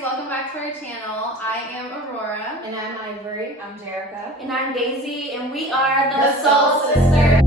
welcome back to our channel. I am Aurora. And I'm Ivory. I'm Jerica. And I'm Daisy, and we are the Soul Sisters.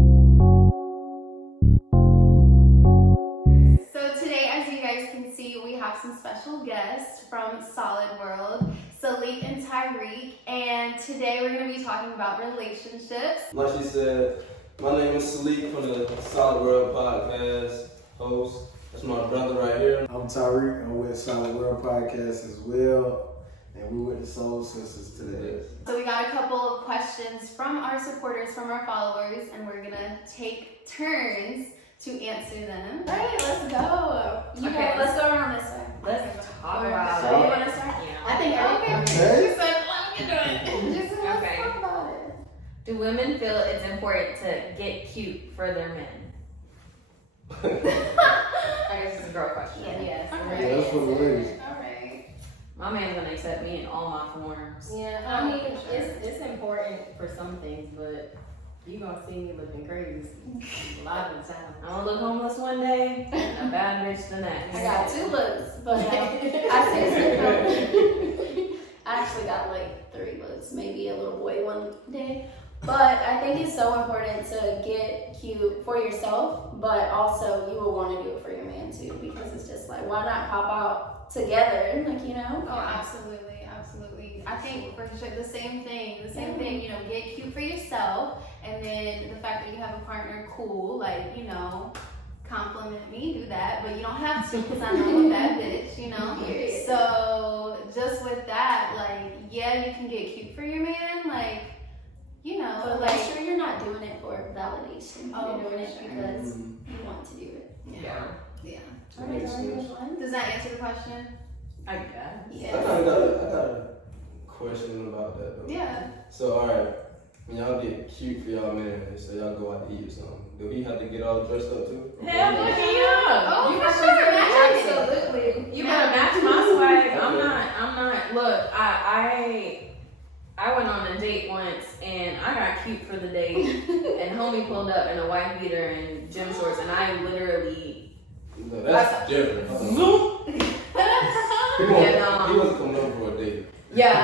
So today, as you guys can see, we have some special guests from Solid World, Salik and Tyreek, and today we're going to be talking about relationships. Like she said, my name is Salik from the Solid World Podcast host. That's my brother right here. I'm Tyreek. I'm with Solid World Podcast as well. And we're with the Soul Sisters today. So we got a couple of questions from our supporters, from our followers, and we're going to take turns to answer them. All right, let's go. Let's go around this way. Let's talk about So it. you want to start? Yeah. I think Okay. She said, let me do it. Just let's Okay. talk about it. Do women feel it's important to get cute for their men? I guess this is a girl question. Yes. All Yeah, right. that's for the ladies. All right. My man's gonna accept me in all my forms. Yeah, I mean, it's important for some things, but you gonna see me looking crazy a lot of the time. I'm gonna look homeless one day, and a bad bitch the next. I got 2 looks, but I seriously I actually got like 3 looks, maybe a little boy one day. But I think it's so important to get cute for yourself, but also you will want to do it for your man too, because it's just like, why not pop out together, like, you know? Oh, absolutely, absolutely. I think for sure the same thing, you know, get cute for yourself, and then the fact that you have a partner, cool, like, you know, compliment me, do that, but you don't have to, because I know I'm a bad bitch, you know? Period. So, just with that, like, yeah, you can get cute for your man, like, you know, But like, make sure you're not doing it for validation. Oh, You're doing for it sure. because you want to do it. Yeah. yeah. Makes sense. Does that answer the question? I guess. Yeah. I got a question about that though. Yeah. So alright, when y'all get cute for y'all man, so y'all go out to eat or something, do he have to get all dressed up too? Hell, look at you! Oh, You for got sure, to match it. absolutely. You better match my swag. I'm not. Look, I went on a date once and I got cute for the date, and homie pulled up in a white beater and gym shorts, and I literally. No, that's different. He wasn't coming over for a date. Yeah, I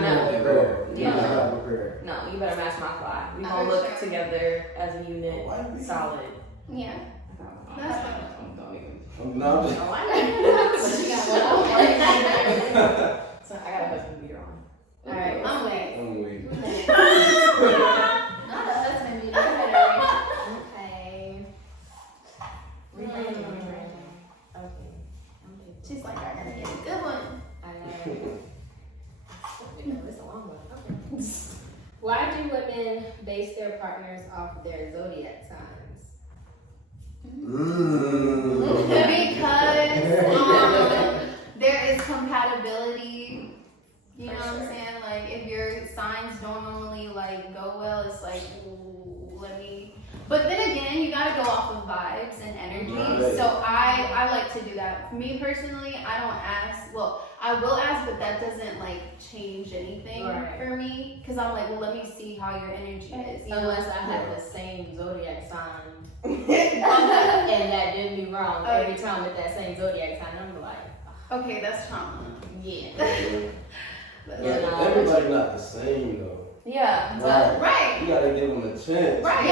know. Prepared. Yeah. You gotta prepare. No, you better match my fly. We gonna For look sure. together as a unit, Why? solid. Yeah. That's fine. No, I'm just. No, I know. So I got a husband beater on. Alright, I'm waiting. I'm weak. not a husband beater. Okay. Okay. She's like, I'm gonna get a good one. It's a long one. Okay. Why do women base their partners off their zodiac signs? Because there is compatibility. You know what I'm saying? Like, if your signs don't normally like go well, it's like, ooh, let me. But then again, you gotta go off of vibes and energy. Right. So I like to do that. For me personally, I don't ask. Well, I will ask, but that doesn't like change anything Right. for me. Because I'm like, well, let me see how your energy is. You know? Unless I have the same zodiac sign and that did me wrong every time with that same zodiac sign, I'm like, Okay, that's trauma. yeah. Everybody not the same though. Yeah, Right. Right. You gotta give them a chance. Right.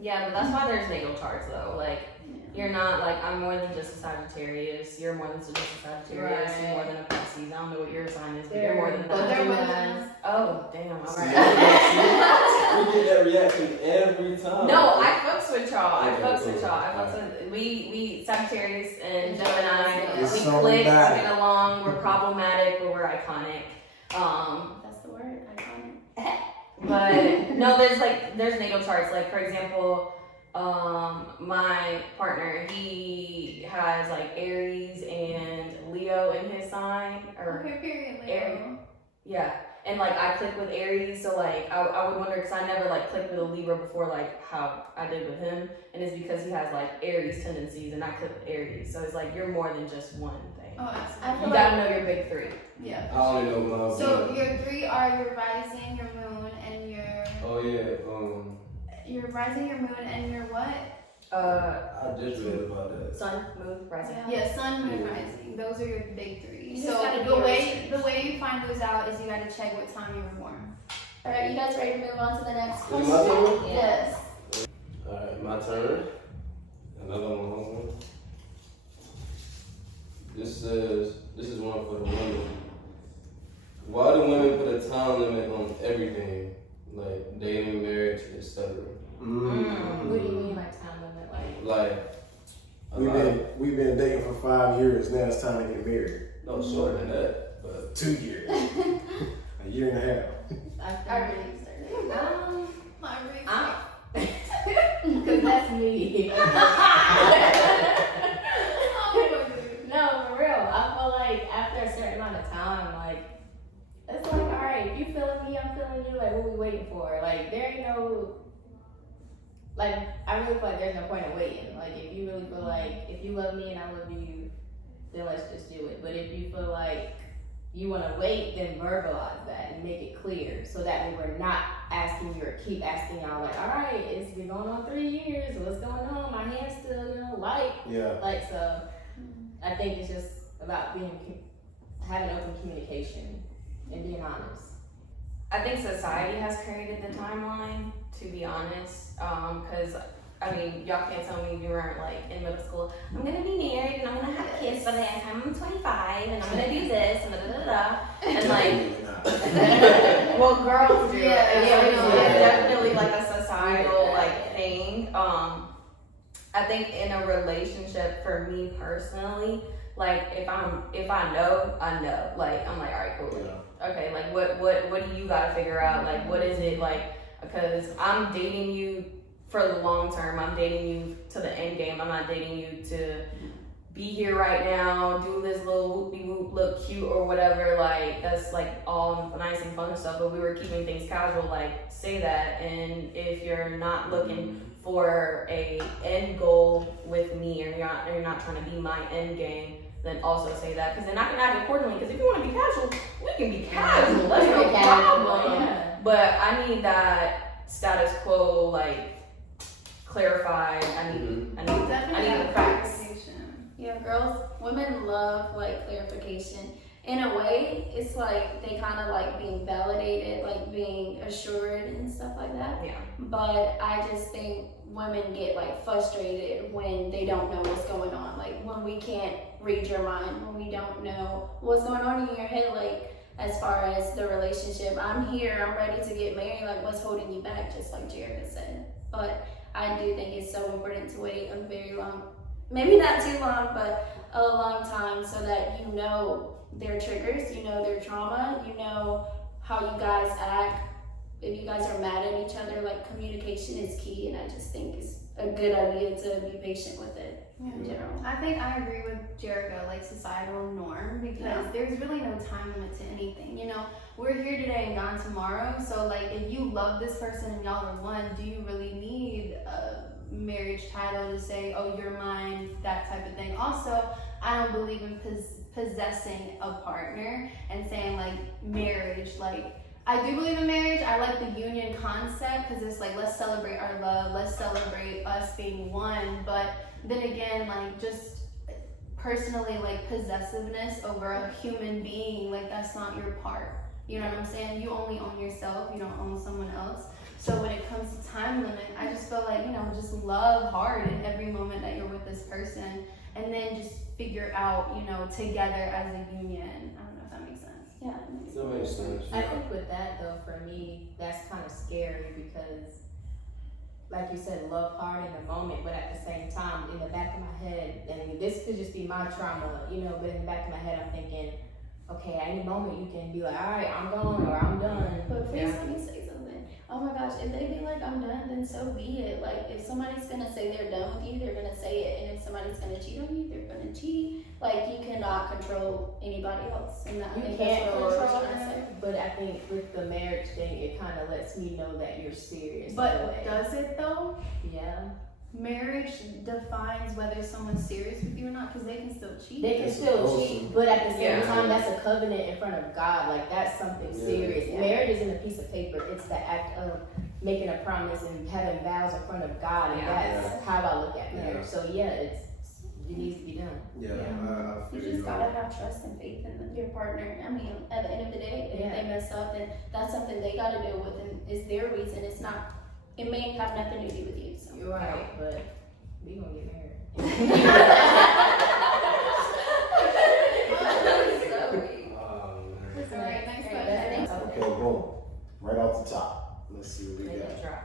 yeah, but that's why there's natal charts though. Like, you're not like, I'm more than just a Sagittarius. You're more than just a Sagittarius. Right. You're more than a Pisces. I don't know what your sign is, but you're more than But that. they're women. Oh, damn. All See, right. we get that reaction every time. No, I fucks with y'all. I Okay, fucks with cool. y'all. I fucks with we Sagittarius and Gemini. It's We so click, we bad. get along. We're problematic, but we're iconic. That's the word, iconic. But no, there's natal charts. Like, for example, my partner, he has like Aries and Leo in his sign, or Okay, period. Aries. Yeah. And like I click with Aries, so like I would wonder, because I never like clicked with a Libra before, like how I did with him, and it's because he has like Aries tendencies, and I click with Aries, so it's like you're more than just one thing. Oh, I absolutely. feel You gotta know your big 3. Yeah. I only know mine. So your 3 are your rising, your moon, and Oh yeah. your rising, your moon, and your what? I just read about that. Sun, moon, rising. Yeah, sun, moon, Yeah. rising. those are your big three. You just So gotta the be way you find those out is you gotta check what time you were born. Alright, you guys ready to move on to the next Is it question? my turn? Yes. Alright, my turn. Another one. This is one for the women. Why do women put a time limit on everything? Like dating, marriage, etc. What do you mean like time limit? Like a We've been dating for 5 years. Now it's time to get married. no shorter than that, but 2 years. A year and a half. I really started. Because that's me. No, for real. I feel like after a certain amount of time, like, it's like, alright, if you feeling me, I'm feeling you, like, what we waiting for? Like, there ain't no, like, I really feel like there's no point in waiting. Like, if you really feel like, if you love me and I love you, then let's just do it. But if you feel like you want to wait, then verbalize that and make it clear so that way we're not asking you or keep asking y'all like, all right, it's been going on 3 years. What's going on? My hand's still, light. Yeah. Like, so I think it's just about having open communication and being honest. I think society has created the timeline, to be honest, because I mean, y'all can't tell me you weren't like in middle school. I'm gonna be married and I'm gonna have kids by the time I'm 25 and I'm gonna do this and da da da. And like, well, girls do. Yeah, It's definitely like a societal like thing. I think in a relationship, for me personally, like if I know, I know. Like I'm like, all right, cool. Okay, like what do you gotta figure out? Like what is it like? Because I'm dating you for the long term. I'm dating you to the end game. I'm not dating you to be here right now, do this little whoop-de-whoop, look cute or whatever. Like that's like all nice and fun stuff, but we were keeping things casual. Like say that, and if you're not looking for a end goal with me, or you're not trying to be my end game, then also say that, because then I can act accordingly. Because if you want to be casual, we can be casual. That's no problem. Yeah. But I need that status quo, like clarified. I need the facts. Yeah, women love like clarification. In a way, it's like they kind of like being validated, like being assured and stuff like that. Yeah. But I just think women get like frustrated when they don't know what's going on. Like when we can't read your mind, when we don't know what's going on in your head, like as far as the relationship. I'm here, I'm ready to get married, like what's holding you back, just like Jerica said. But I do think it's so important to wait a very long, maybe not too long, but a long time, so that you know their triggers, you know their trauma, you know how you guys act. If you guys are mad at each other, like communication is key, and I just think it's a good idea to be patient with it in general. I think I agree with Jerica, like societal norm, because there's really no time limit to anything. You know, we're here today and gone tomorrow. So like, if you love this person and y'all are one, do you really need a marriage title to say, oh, you're mine, that type of thing? Also, I don't believe in possessing a partner and saying like marriage, like, I do believe in marriage. I like the union concept because it's like, let's celebrate our love, let's celebrate us being one. But then again, like just personally, like possessiveness over a human being, like that's not your part. You know what I'm saying? You only own yourself, you don't own someone else. So when it comes to time limit, I just feel like, you know, just love hard in every moment that you're with this person, and then just figure out, you know, together as a union. I don't know if that makes sense. Yeah. That makes sense. I think with that though, for me, that's kind of scary because, like you said, love hard in the moment, but at the same time, in the back of my head, and this could just be my trauma, you know, but in the back of my head, I'm thinking, okay, at any moment you can be like, all right, I'm gone or I'm done. But please let me say something. Oh my gosh, if they be like, I'm done, then so be it. Like, if somebody's gonna say they're done with you, they're gonna say it. And if somebody's gonna cheat on you, they're gonna cheat. Like, you cannot control anybody else. And I You think can't that's what we're control trying to say. them, but I think with the marriage thing, it kind of lets me know that you're serious. But in a way. does it though? Yeah. Marriage defines whether someone's serious with you or not, because they can still cheat. They can It's still supposed cheat, to. but at the same Yeah. time, that's a covenant in front of God. Like, that's something Yeah. serious. Yeah. Marriage isn't a piece of paper. It's the act of making a promise and having vows in front of God, and Yeah. that's how I look at marriage. Yeah. So, yeah, it's it needs to be done. Yeah, I You feel just gotta have trust and faith in your partner. I mean, at the end of the day, if they mess up, then that's something they gotta deal with, and it's their reason. It's not. It may have nothing to do with you. So. You're right, but we gonna get married. Alright, next question. Okay, boom. Right off the top. Let's see what we Let got. it drop.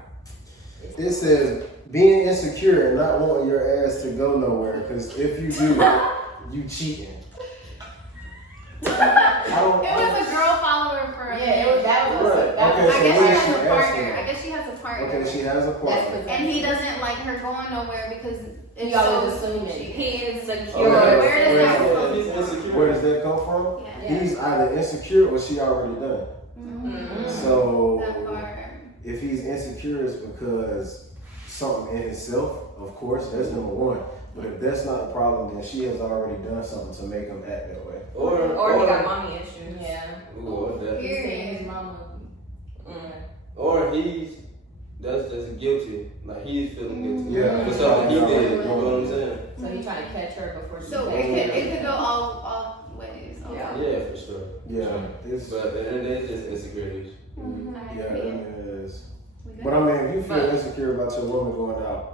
It says being insecure and not wanting your ass to go nowhere, because if you do, you cheating. It was a girl follower for a Yeah, it was that was Right. that Okay, was so I guess what she is has she a partner. asking? I guess she has a partner. Okay, she has a That's partner. what And he doesn't like her going nowhere because it's He always so assuming. He is secure. Okay. Where does that Yeah, come he's from? insecure. Where does that come from? Yeah. He's either insecure or she already done. Mhm. So That part. if he's insecure, it's because something in himself, of course, that's number one. But if that's not a problem, then she has already done something to make him act that way. Or he got mommy issues. Yeah. Ooh, that. He said his mama. Or that's just guilty. Like he's feeling guilty. Yeah. For something he did. You know what I'm saying? So he trying to catch her before she So catches it could go all ways. Yeah. Yeah, for sure. Yeah, this. But at the end of the day, it's just insecurities. Mhm. Yeah, I mean, it is. We good? But I mean, if you feel insecure about your woman going out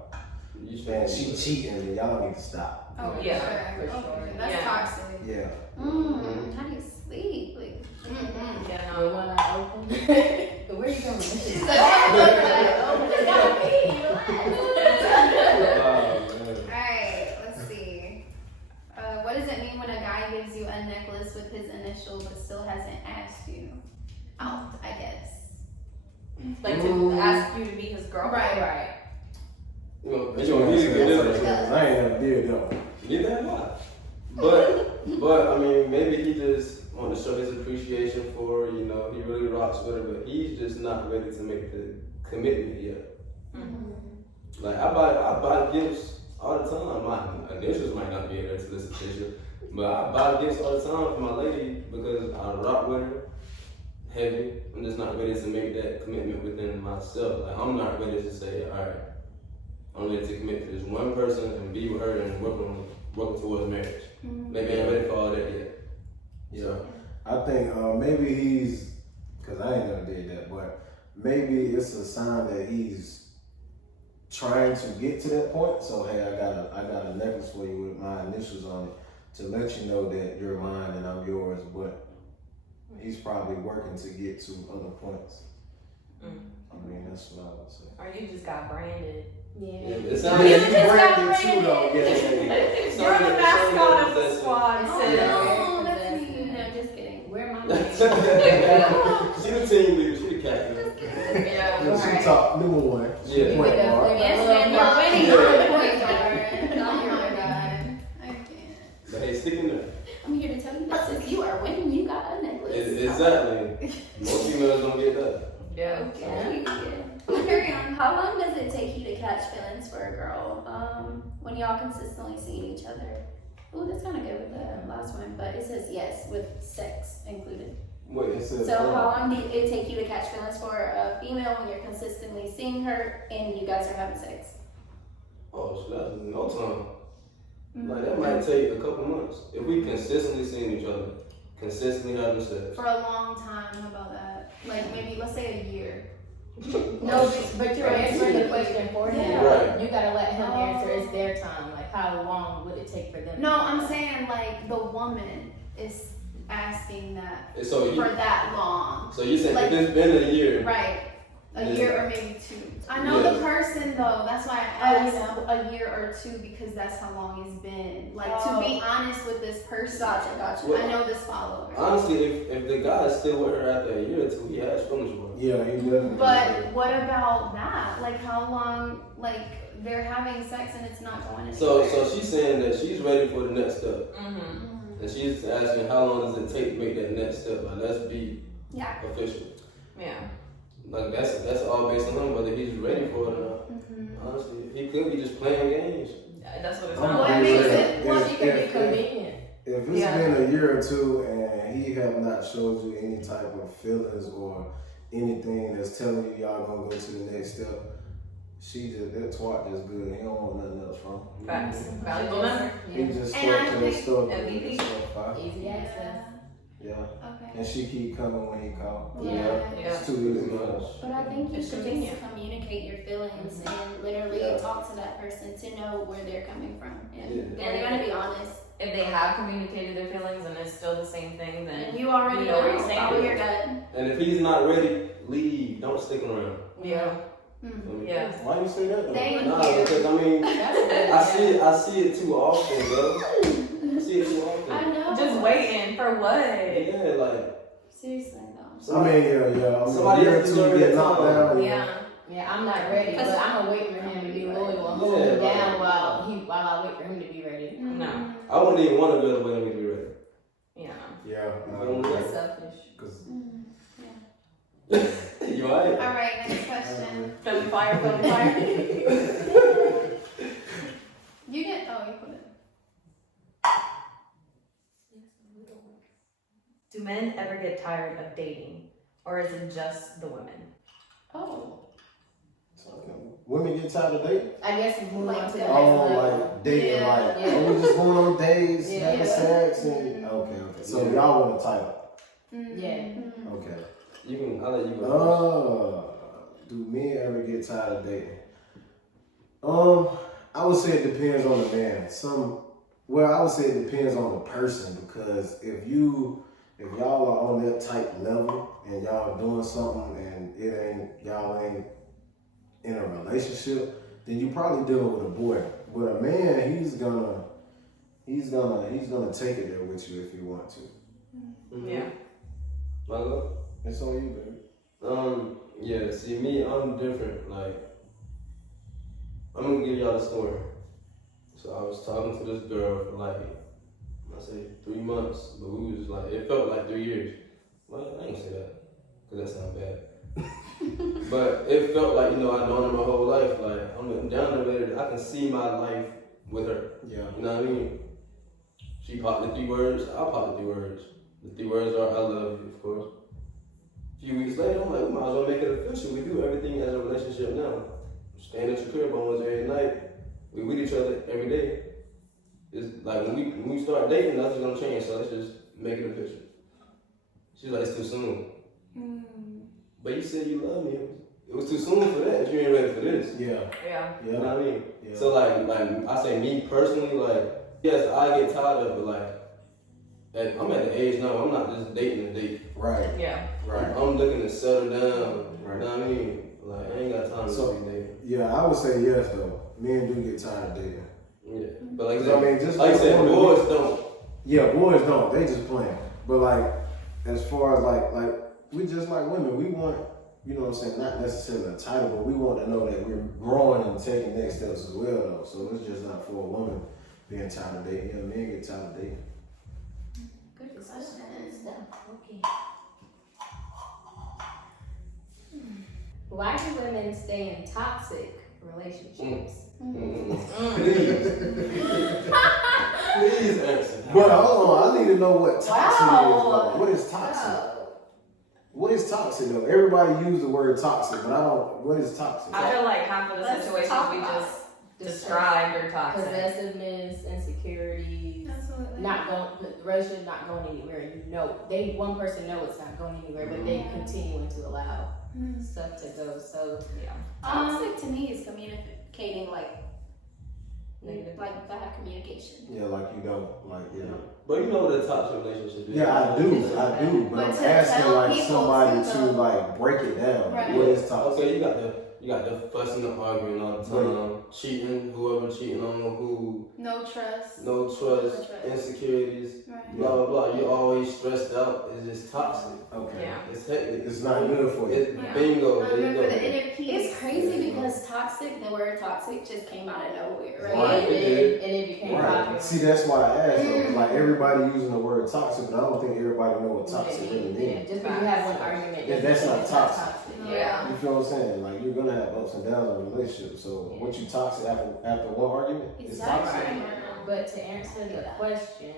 You should. and she cheating, then y'all need to stop. Oh, Yeah, for for sure. sure. That's Yeah. toxic. Yeah. How do you sleep? Like, Mm-hmm. Yeah, The no. one I opened. Where you going? She's like, oh, It got me. Oh, man. Alright, let's see. What does it mean when a guy gives you a necklace with his initial but still hasn't asked you out, I guess? Like to ask you to be his girlfriend. Right. You know, But you know, he's a good because difference. I ain't never did that. Neither have I. But I mean, maybe he just want to show his appreciation for her. You know, he really rocks with her, but he's just not ready to make the commitment yet. Like I buy gifts all the time. My initials might not be in there to listen to you, but I buy gifts all the time for my lady because I rock with her heavy. I'm just not ready to make that commitment within myself. Like I'm not ready to say, all right, I'm ready to commit to this one person and be with her and working towards marriage. Maybe I ain't ready for all that yet. Yeah. I think maybe he's, because I ain't never did that, but maybe it's a sign that he's trying to get to that point. So hey, I got a necklace for you with my initials on it to let you know that you're mine and I'm yours. But he's probably working to get to other points. I mean, that's what I would say. Or you just got branded. Yeah. It Yeah, sounds you like branded too though. Yeah. You're the mascot of the squad. Oh, no, that's me. No, just kidding. Where my She the team leader, she the captain. Yeah. Yeah, she top number one. She Yeah. point guard. Yes, ma'am, you're winning. I'm the point guard. Oh my god. I can't. But hey, stick in there. I'm here to tell you that since you are winning, you got a necklace. Exactly. Most females don't get that. Yeah. Okay. Carry on. How long does it take you to catch feelings for a girl when y'all consistently seeing each other? Oh, that's kind of good with the last one, but it says yes with sex included. Wait, It says, So how long did it take you to catch feelings for a female when you're consistently seeing her and you guys are having sex? oh, so that's no time. Like that might take a couple months. If we consistently seeing each other, consistently having sex. For a long time, how about that? Like maybe, let's say a year. No, but you're answering the question for him. Yeah. Right. You gotta let him answer. It's their time. Like, how long would it take for them? No, I'm saying like the woman is asking that And so for that long. so you saying Like- if it's been a year, Right. A Yeah. year or maybe two. I know the person though, that's why I Oh, asked a year or two because that's how long it's been. Like to be honest with this person. Gotcha. Well, I know this follower. honestly, if the guy is still with her after a year or two, he has feelings for her. Yeah, he definitely. But what about that? Like how long like they're having sex and it's not going anywhere? So she's saying that she's ready for the next step. Mm-hmm. And she's asking how long does it take to make that next step? Like let's be Yeah. official. Yeah. Like that's all based on him whether he's ready for it or not. Honestly, he could be just playing games. That's what it I'm sounds What like. pretty makes sure it- Well, if- she can be if- convenient. If it's Yeah. been a year or two and he have not showed you any type of feelings or anything that's telling you y'all gonna go to the next step, she just that twat just good. He don't want nothing else from her. Facts. Valuable member. He just And I stuck to his think- stuff. MVP. Easy access. Yeah. Okay. And she keep coming when he call. Yeah. It's too easy. But I think you It's should convenient. just communicate your feelings and literally Yeah. talk to that person to know where they're coming from. And Yeah. they're gonna be honest. If they have communicated their feelings and it's still the same thing, then And you already You know, know where you're follow standing. your gut. And if he's not ready, leave. Don't stick around. yeah, I mean, yeah. Why you say that though? Thank Nah, you. because I mean, That's good. I see it too often, bro. I see it too often. I know. Just waiting for what? Yeah, like Seriously though. I mean, yeah. I mean, Somebody a year or else two deserve get that knocked time. down. Yeah. Yeah, I'm not ready, but I'm gonna wait for him to be loyal and hold Yeah, me down like- while I wait for him to be ready. No. I wouldn't even want to go the way we be ready. Yeah. Yeah. That's selfish. Because You alright? All right, next question. Friendly fire, friendly fire. You get. Oh, you put it. Do men ever get tired of dating, or is it just the women? Oh. women get tired of dating. I guess we move on to the next Oh, level. like dating, Yeah. like Yeah. oh, we just going on dates, Yeah. having sex, and okay. So Yeah. y'all want a title? Yeah. Okay. You can. I'll let you go. Do men ever get tired of dating? I would say it depends on the man. I would say it depends on the person, because if y'all are on that type level and y'all doing something and y'all ain't in a relationship, then you probably dealing with a boy. But a man, he's gonna take it there with you if he want to. Mhm. Yeah. My love. It's on you, baby. Yeah, see me, I'm different. Like, I'm gonna give y'all the story. So I was talking to this girl for like, I say 3 months, but we was like, it felt like 3 years. Well, I ain't say that, cause that sounds bad. But it felt like, I've known her my whole life. Like, I'm down the road, I can see my life with her. Yeah. You know what I mean? She popped the 3 words, I popped the 3 words. The 3 words are, I love you, of course. A few weeks later, I'm like, we might as well make it official. We do everything as a relationship now. Stand at your crib almost every night. We with each other every day. It's like when we start dating, nothing's gonna change. So let's just make it official. She's like, it's too soon. But you said you love me. It was too soon for that. If you ain't ready for this. Yeah. Yeah. You know what I mean? Yeah. So like I say, me personally, like, yes, I get tired of it. Like, I'm at the age now. I'm not just dating to date. Right. Yeah. Right. I'm looking to settle down. Right. You know what I mean? Like, I ain't got time to So- be dating. Yeah, I would say yes though. Men do get tired of dating. Yeah. But like, 'Cause I mean, just like I said, women- boys don't. Yeah, boys don't. They just playing. But like, as far as like we just like women, we want, you know what I'm saying, not necessarily a title, but we want to know that we're growing and taking next steps as well though. So it's just not for a woman being tired of dating. Yeah, men get tired of dating. Good question. Okay. Why do women stay in toxic relationships? Please answer. But hold on, I need to know what toxic is Wow. though. What is toxic? What is toxic though? Everybody use the word toxic, but I don't. What is toxic? I feel like half of the Let's situations talk we about just described are toxic. Possessiveness, insecurities, Absolutely. not going, the relationship not going anywhere. One person know it's not going anywhere, but they continuing to allow stuff to go. So Yeah. Toxic to me is communicating negative. like bad communication. Yeah, like you don't like But you know what a toxic relationship is. Yeah, I do. But But I'm to asking tell like people somebody to to know. like break it down. Right. What is toxic? Okay, you got the fussing and arguing all the time, cheating, whoever cheating on who, No trust. no trust, insecurities, Right. blah blah blah. You're always stressed out. It's just toxic. Okay. Yeah. It's hectic. It's not good for you. It's Yeah. bingo. I There you remember go. the inner peace. It's crazy because toxic, the word toxic just came out of nowhere, right? Right. And it became Right. popular. See, that's why I asked though. Like everybody using the word toxic, but I don't think everybody know what What toxic it really means. means. Yeah, just because you have one argument, Yeah, that's not it's toxic. Yeah. You feel what I'm saying? Like you're gonna have ups and downs in a relationship. So what you toxic after one argument? It's toxic. Exactly. But to answer the question,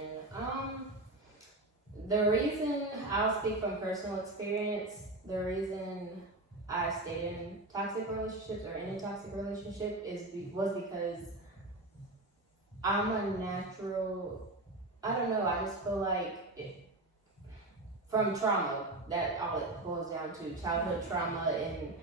the reason, I'll speak from personal experience, the reason I stayed in toxic relationships or in a toxic relationship was because I'm a natural. I don't know. I just feel like from trauma, that all it boils down to childhood trauma and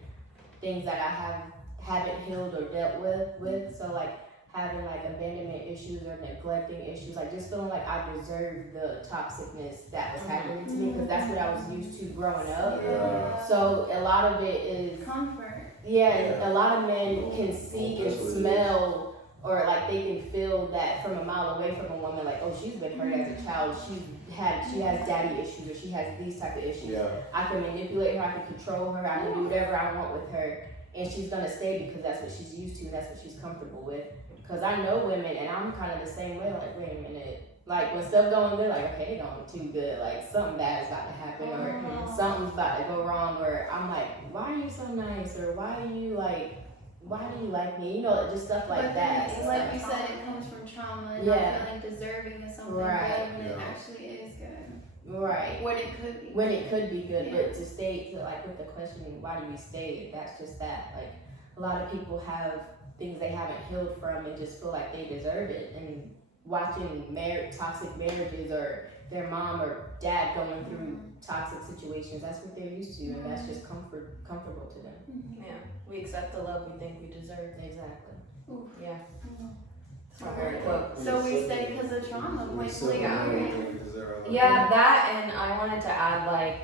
things that I haven't healed or dealt with. So like having like abandonment issues or neglecting issues, like just feeling like I deserved the toxicness that was happening to me because that's what I was used to growing up. Yeah. So a lot of it is Comfort. a lot of men can see and smell or like they can feel that from a mile away from a woman, like, oh, she's been hurt as a child, she has daddy issues or she has these type of issues. Yeah. I can manipulate her, I can control her, I can do whatever I want with her, and she's gonna stay because that's what she's used to and that's what she's comfortable with. Because I know women, and I'm kind of the same way, like, wait a minute, like when stuff going good, like, okay, they going too good, like something bad is about to happen or something's about to go wrong, or I'm like, why are you so nice, or why do you like me, you know, just stuff like But that. then, like you said, it comes from trauma and Yeah. not feeling deserving of something Right. good when it Yeah. actually is good. Right. When it could be. When it could be good, Yeah. but to stay, like with the question, why do we stay? That's just that. Like a lot of people have things they haven't healed from and just feel like they deserve it. And watching toxic marriages or their mom or dad going through toxic situations, that's what they're used to, and that's just comfortable to them. Yeah, we accept the love we think we deserve. Exactly. Yeah. So, Not very quote. so we stay because of trauma. Yeah, that, and I wanted to add, like,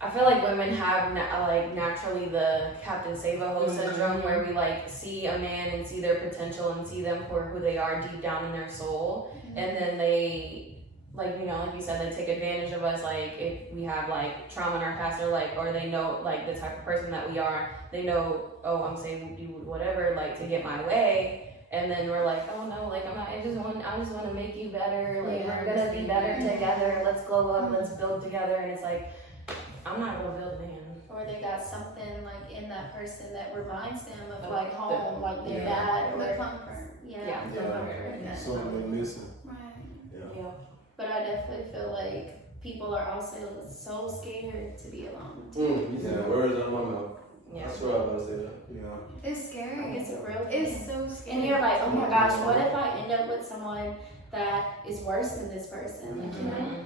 I feel like women have naturally the Captain Save-A-Ho syndrome, where we like see a man and see their potential and see them for who they are deep down in their soul, and then they, like, you know, like you said, they take advantage of us. Like if we have like trauma in our past, or they know like the type of person that we are, they know, oh, I'm saying do whatever like to get my way. And then we're like, oh no, like I just want to make you better. Like we're gonna be better together. Let's glow up. Let's build together. And it's like, I'm not gonna build a man. Or they got something like in that person that reminds them of like home, like their dad, The or comfort. Yeah. The comfort. Yeah. Something they're missing. Right. Yeah. But I definitely feel like people are also so scared to be alone. You said the words out of my mouth. Yeah. I swear I was about to say that. Yeah. It's scary. It's a real It's so scary. And you're like, oh my gosh, what if I end up with someone that is worse than this person? Like, you know?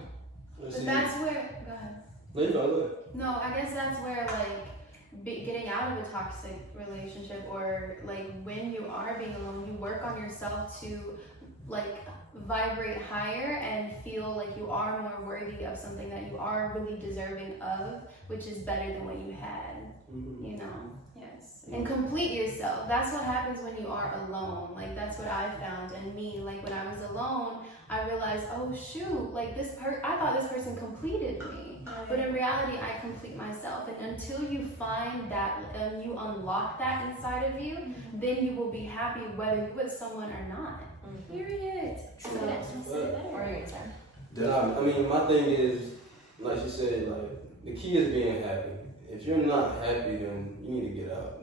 But that's where. Go ahead. No, you go ahead. No, I guess that's where like getting out of a toxic relationship, or like when you are being alone, you work on yourself to like vibrate higher and feel like you are more worthy of something that you are really deserving of, which is better than what you had. You know. Yes. And complete yourself. That's what happens when you are alone. Like that's what I found in me. Like when I was alone, I realized, oh shoot, like I thought this person completed me. But in reality, I complete myself. And until you find that and you unlock that inside of you, then you will be happy whether you're with someone or not. Period. I mean, my thing is, like she said, like the key is being happy. If you're not happy, then you need to get out.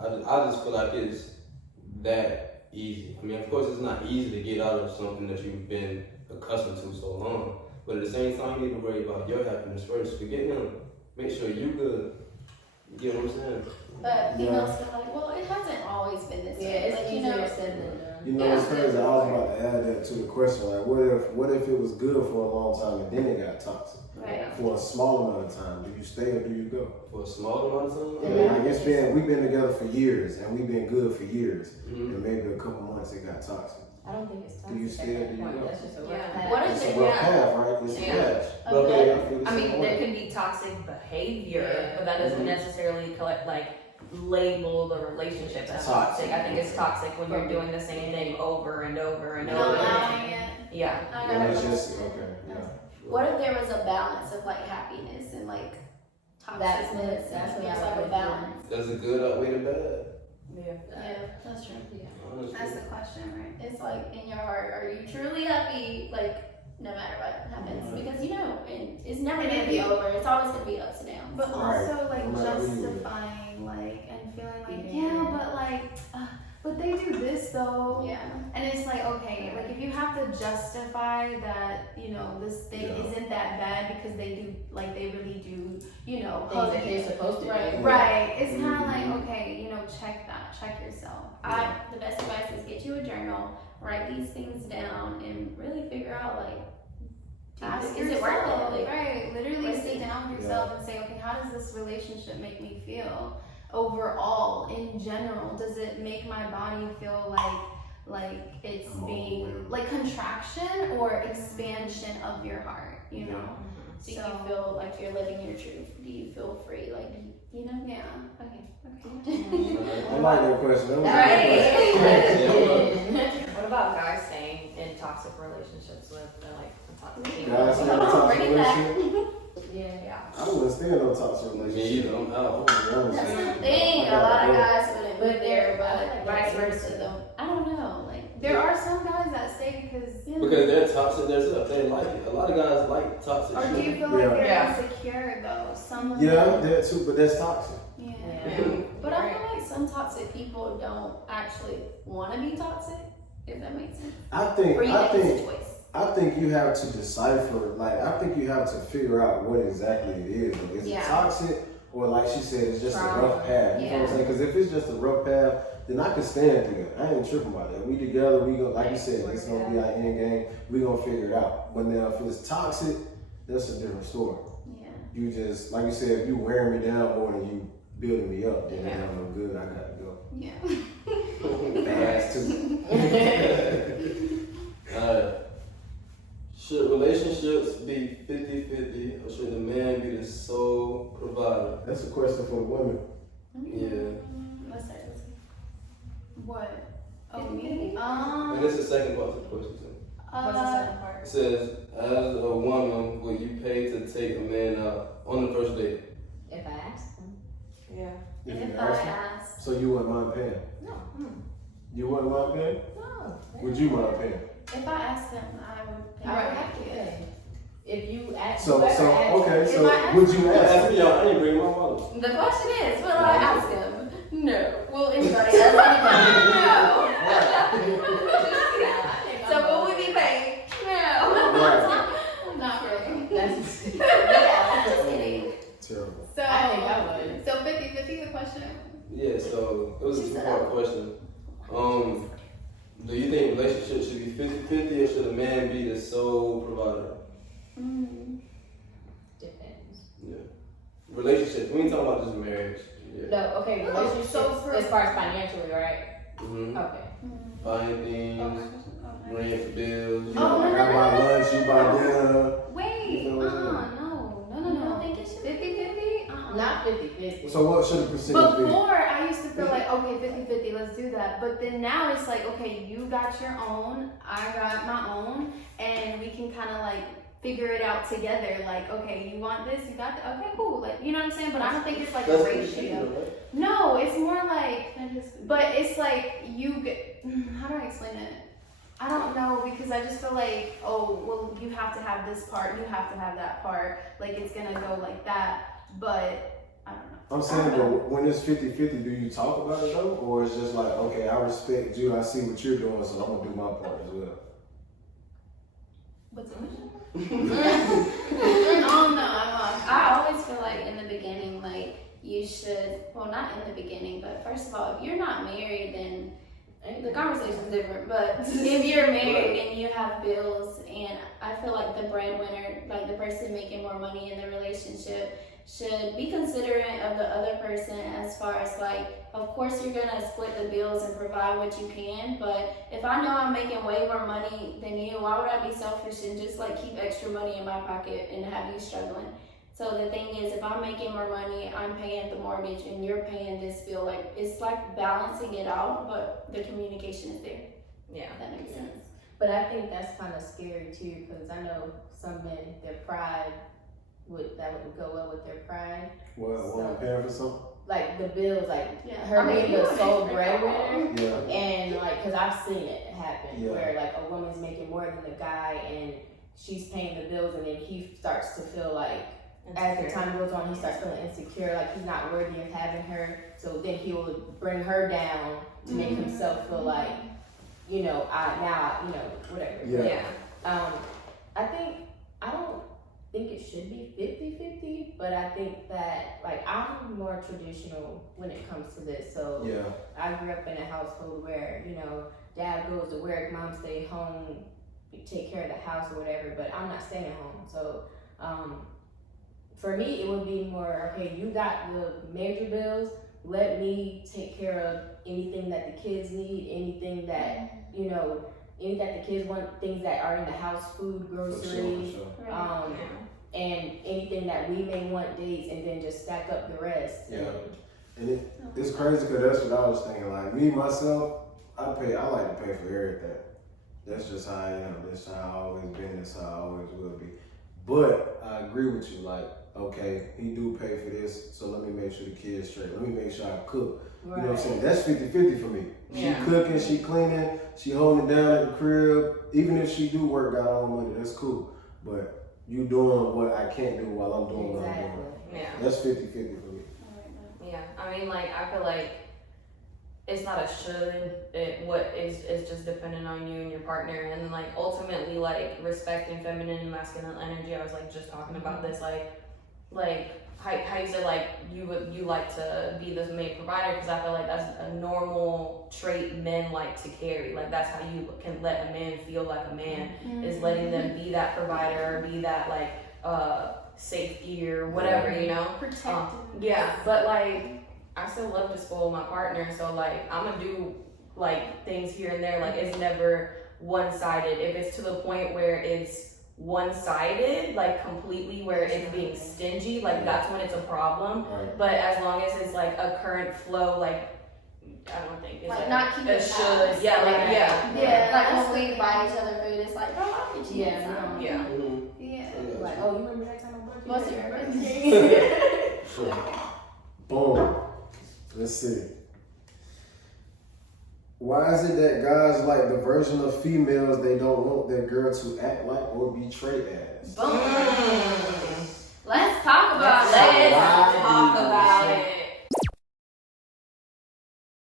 I just feel like it's that easy. I mean, of course, it's not easy to get out of something that you've been accustomed to so long. But at the same time, you need to worry about your happiness first. Forget him. Make sure you good. You get what I'm saying? But females feel like, well, it hasn't always been this Yeah, way. it's Like, easier said than done. You know, it's crazy. I was about to add that to the question. Like, what if it was good for a long time and then it got toxic? Right. For a small amount of time, do you stay or do you go? For a small amount of I time? mean, like we've been together for years and we've been good for years, Mhm. and maybe a couple months it got toxic. I don't think it's Do you toxic stay at or that do you point. go? That's just a rough Yeah. patch. What It's if a rough yeah. path, right? It's Yeah. a patch. Okay. I mean, there could be toxic behavior, but that doesn't necessarily label the relationship as toxic. I think it's toxic when you're doing the same thing over and over and And over. allowing it. Yeah. I And gotta it's put- just okay. Yeah. What if there was a balance of like happiness and like That's toxicness? what There's I like a would balance. Does a good outweigh the bad? Yeah. Yeah, that's true. Honestly. That's the question, right? It's like in your heart, are you truly happy? Like no matter what happens, because you know, and it's never And gonna if be you- over. It's always gonna be ups and downs. But Right. also like No matter who you are. justifying like and feeling like yeah, but like but they do this though. Yeah. And it's like, okay, like if you have to justify that, you know, this thing isn't that bad because they do, like they really do, you know, Things hug that you. they're supposed to do. Right. It's kind of like, okay, you know, check yourself. The best advice is get you a journal, write these things down, and really figure out like, Ask is it worth yourself, it? Like, right? Literally what's sit it? down with yourself and say, okay, how does this relationship make me feel overall, in general? Does it make my body feel like it's being like contraction or expansion of your heart? You know. Do you feel like you're living your truth? Do you feel free? Like, you know? Yeah. Okay. I like that question. That was Right. a good question. What about guys staying in toxic relationships with like a toxic female? Guys, in a toxic Bring it back. relationship. Yeah. I wouldn't stay in no toxic Me relationship. either. I'm out. That's the thing. A lot of guys wouldn't But be there, they're- but vice versa, though. I don't know. Like, There are some guys that stay because. Because they're toxic themselves. They like it. A lot of guys like toxic Or do you shit. feel like they're Yeah. insecure though? Some of Yeah, them. that too, but that's toxic. Yeah. but I feel like some toxic people don't actually want to be toxic. If that makes sense. I think Or you I think it's think a choice. I think you have to decipher, like, I think you have to figure out what exactly it is. Like, is Yeah. it toxic, or like she said, it's just Trauma. a rough path? You know what I'm Yeah. saying? Because if it's just a rough path, then I can stand through it. I ain't tripping about that. We together, we go, like you said, it's gonna be our end game. We gonna figure it out. But now, if it's toxic, that's a different story. Yeah. You just, like you said, if you wearing me down more than you building me up, then Yeah. I'm no good. I gotta go. Yeah. Fast too. Should relationships be 50-50 or should the man be the sole provider? That's a question for the women. Yeah. Let's start this. What? Oh, 50-50? me? And it's the second part of the question too. What's the second part? It says, as a woman, will you pay to take a man out on the first date? If I ask them. Yeah. If you If I ask me. ask, So you wouldn't mind paying? No. You wouldn't mind paying? No. Would you mind paying? if I ask them, I would pay. I would have to pay. If you ask, So whoever asks- okay. If So I ask would you Yeah, ask? ask me out. I didn't bring my wallet. The question is, will I ask them? No. Will anybody ask anybody? No. So will we be paid? No. Right. Not really. That's Just kidding. Terrible. So I think I would. So 50-50 the question. Yeah, so it was a two-part question. Do you think relationships should be 50-50 or should a man be the sole provider? Depends. Yeah. Relationships. We ain't talking about just marriage. Yeah. No, okay, Oh, relationships so for- as far as financially, right? Mm-hmm. Okay. Buying things, rent, bills. You Oh, know, no, I no, buy no. lunch, you buy dinner. Wait, You feel what I'm no. You don't think it should be 50-50? Not 50-50. So what should the percentage be? Before, I used to feel like, okay, 50-50, let's do that. But then now it's like, okay, you got your own, I got my own, and we can kind of like figure it out together. Like, okay, you want this, you got that, okay, cool. Like, you know what I'm saying? But I don't think it's like a That's ratio. right? No, it's more like, but it's like you get, how do I explain it? I don't know, because I just feel like, oh, well, you have to have this part, you have to have that part, like it's gonna go like that, but I don't know. I'm saying, but when it's 50-50, do you talk about it though? Or it's just like, okay, I respect you, I see what you're doing, so I'm gonna do my part as well. What's the question? Oh no, I'm lost. I always feel like in the beginning, like you should, well, not in the beginning, but first of all, if you're not married, then the conversation's different. But if you're married and you have bills, and I feel like the breadwinner, like the person making more money in the relationship, should be considerate of the other person as far as like, of course you're gonna split the bills and provide what you can, but if I know I'm making way more money than you, why would I be selfish and just like keep extra money in my pocket and have you struggling? So the thing is, if I'm making more money, I'm paying the mortgage and you're paying this bill, like it's like balancing it out, but the communication is there. Yeah. If that makes sense. But I think that's kind of scary too, because I know some men, their pride would go well with their pride. Well, when I'm paying for something? Like the bills, like Yeah. her being you the wanna sole pay for breadwinner. Yeah. And like, cause I've seen it happen Yeah. where like a woman's making more than the guy and she's paying the bills and then he starts to feel like as the time goes on, he starts feeling insecure, like he's not worthy of having her. So then he will bring her down to make himself feel like, you know, whatever. Yeah. I don't think it should be 50-50, but I think that, like, I'm more traditional when it comes to this. So Yeah. I grew up in a household where, you know, dad goes to work, mom stay home, take care of the house or whatever, but I'm not staying at home. So for me, it would be more, okay, you got the major bills, let me take care of anything that the kids need, anything that, you know, anything that the kids want, things that are in the house, food, groceries, For sure. and anything that we may want, dates, and then just stack up the rest. Yeah. And it's crazy because that's what I was thinking. Like me, myself, I like to pay for everything. That's just how I am. That's how I always been. That's how I always will be. But I agree with you. Like, okay, he do pay for this, so let me make sure the kids straight. Let me make sure I cook. You know what I'm saying? That's 50-50 for me. She cooking, she cleaning, she holding it down at the crib. Even if she do work, got her own money, that's cool. But you doing what I can't do while I'm doing what I'm doing. Yeah. That's 50-50 for me. Yeah. I mean, like, I feel like it's not a should. What is just dependent on you and your partner, and like ultimately, like, respecting feminine and masculine energy. I was like just talking about this, like how you said like you like to be the main provider, because I feel like that's a normal trait men like to carry. Like that's how you can let a man feel like a man, is letting them be that provider or be that like safety or whatever, you know. Protective. Yeah, but like I still love to spoil my partner, so like I'm gonna do like things here and there. Like it's never one-sided. If it's to the point where it's one-sided, like completely where it's being stingy, like that's when it's a problem. Right. But as long as it's like a current flow, like I don't think it's Like not keeping it should. tabs. Yeah, like Right. Yeah, like that's when we buy each other food, it's like, oh, I'll get you Yeah, next time. yeah. Yeah. Like, oh, you remember that time I bought you? What's your birthday? Boom. Let's see. Why is it that guys like the version of females they don't want their girl to act like or be portrayed as? Boom.